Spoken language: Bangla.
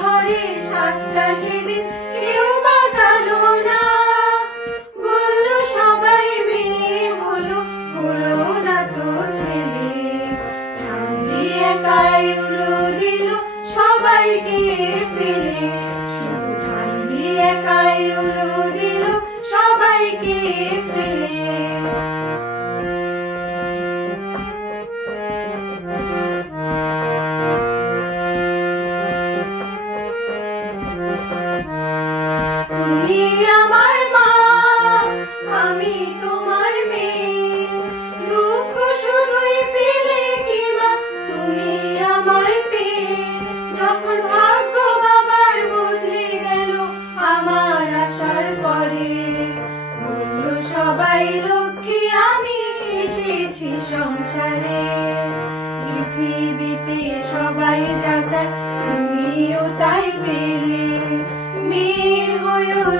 ঘরের সাতটা সেদিন কেউ বাজালো না, বললো সবাই মেয়ে হলো, হলো না তো ছেলে। টান দিয়ে একাই উলু দিল সবাইকে ফেলে, শুধু টান দিয়ে একাই উলু দিল সবাইকে ফেলে। তুমি আমার মা, আমি তোমার মেয়ে, দুঃখ শুধুই পেলে কি মা তুমি আমায় পেয়ে। যখন ভাগ্য বাবার বদলে গেল আমার আসার পরে, বলল সবাই লক্ষ্মী আমি এসেছি সংসারে। পৃথিবীতে সবাই যা চায় তুমিও তাই পেলে, মেয়ে হয়েও